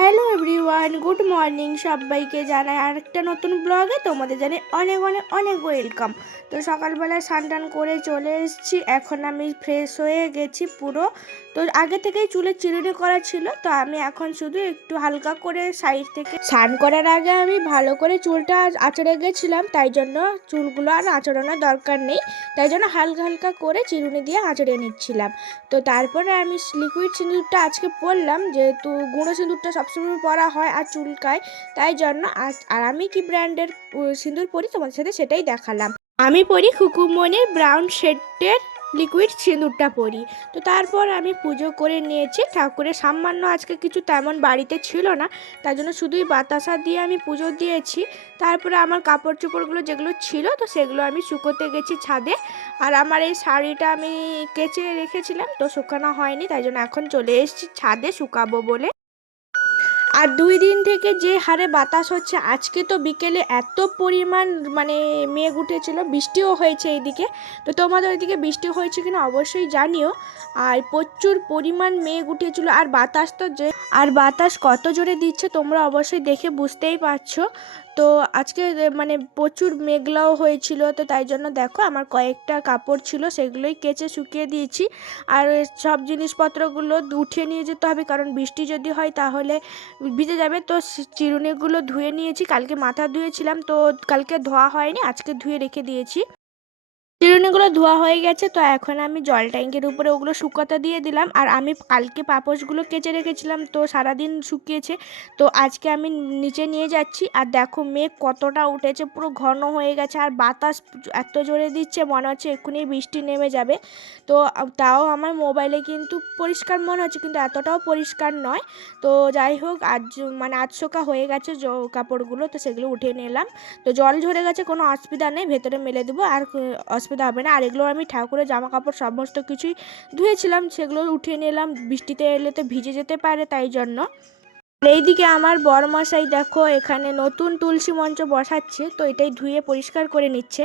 Hello everyone, good morning. সবাইকে জানাই আরেকটা নতুন ব্লগে তোমাদের জানাই অনেক অনেক অনেক ওয়েলকাম। তো সকালবেলায় স্নান করে চলে এসেছি। এখন আমি ফ্রেশ হয়ে গেছি পুরো। তো আগে থেকেই চুলে চিরুনি করা ছিল, তো আমি এখন শুধু একটু হালকা করে সাইড থেকে স্নান করার আগে আমি ভালো করে চুলটা আঁচড়ে গেছিলাম, তাই জন্য চুলগুলো আর আঁচড়ানোর দরকার নেই, তাই জন্য হালকা হালকা করে চিরুনি দিয়ে আঁচড়ে নিচ্ছিলাম। তো তারপরে আমি লিকুইড সিঁদুরটা আজকে পরলাম, যেহেতু গুঁড়ো সিঁদুরটা সবসময় পরা হয় আর চুলকায়, তাই জন্য। আর আমি কি ব্র্যান্ডের সিঁদুর পরি তোমাদের সাথে সেটাই দেখালাম। আমি পরি খুকুমনির ব্রাউন শেডের লিকুইড সিঁদুরটা পরি। তো তারপর আমি পুজো করে নিয়েছি। ঠাকুরের সামান্য আজকে কিছু তেমন বাড়িতে ছিল না, তাই জন্য শুধুই বাতাসা দিয়ে আমি পুজো দিয়েছি। তারপরে আমার কাপড় চোপড়গুলো যেগুলো ছিল, তো সেগুলো আমি শুকোতে গেছি ছাদে। আর আমার এই শাড়িটা আমি কেচে রেখেছিলাম, তো শুকানো হয়নি, তাই জন্য এখন চলে এসেছি ছাদে শুকাবো বলে। আর 2 দিন থেকে যে হারে বাতাস হচ্ছে, আজকে তো বিকেলে এত পরিমাণ মানে মেঘ উঠেছিল, বৃষ্টিও হয়েছে এইদিকে। তো তোমাদের ওইদিকে বৃষ্টি হয়েছে কিনা অবশ্যই জানিও। আর প্রচুর পরিমাণ মেঘ উঠেছিল, আর বাতাস কত জোরে দিচ্ছে তোমরা অবশ্যই দেখে বুঝতেই পারছো। তো আজকে মানে প্রচুর মেঘলাও হয়েছিল, তো তাই জন্য দেখো আমার কয়েকটা কাপড় ছিল সেগুলোই কেচে শুকিয়ে দিয়েছি। আর সব জিনিসপত্রগুলো উঠিয়ে নিয়ে যেতে হবে, কারণ বৃষ্টি যদি হয় তাহলে ভিজে যাবে। তো চিরুনিগুলো ধুয়ে নিয়েছি, কালকে মাথা ধুয়েছিলাম, তো কালকে ধোয়া হয়নি, আজকে ধুয়ে রেখে দিয়েছি। চিরুনিগুলো ধোয়া হয়ে গেছে, তো এখন আমি জল ট্যাঙ্কের উপরে ওগুলো শুকাতে দিয়ে দিলাম। আর আমি কালকে পাপোশগুলো কেচে রেখেছিলাম, তো সারাদিন শুকিয়েছে। তো আজকে আমি নিচে নিয়ে যাচ্ছি। আর দেখো মেঘ কতটা উঠেছে, পুরো ঘন হয়ে গেছে, আর বাতাস এত জোরে দিচ্ছে মনে হচ্ছে এক্ষুনি বৃষ্টি নেমে যাবে। তো তাও আমার মোবাইলে কিন্তু পরিষ্কার মনে হচ্ছে, কিন্তু এতটাও পরিষ্কার নয়। তো যাই হোক, মানে আধশোকা হয়ে গেছে কাপড়গুলো, তো সেগুলো উঠিয়ে নিলাম। তো জল ঝরে গেছে, কোনো অসুবিধা নেই, ভেতরে মেলে দেবো, আর অসুবিধা হবে না। আর এগুলো আমি ঠাকুরের জামা কাপড় সমস্ত কিছুই ধুয়েছিলাম, সেগুলো উঠিয়ে নিলাম, বৃষ্টিতে এলে তো ভিজে যেতে পারে, তাই জন্য। আর এইদিকে আমার বড়মশাই দেখো এখানে নতুন তুলসী মঞ্চ বসাচ্ছে, তো এটাই ধুয়ে পরিষ্কার করে নিচ্ছে।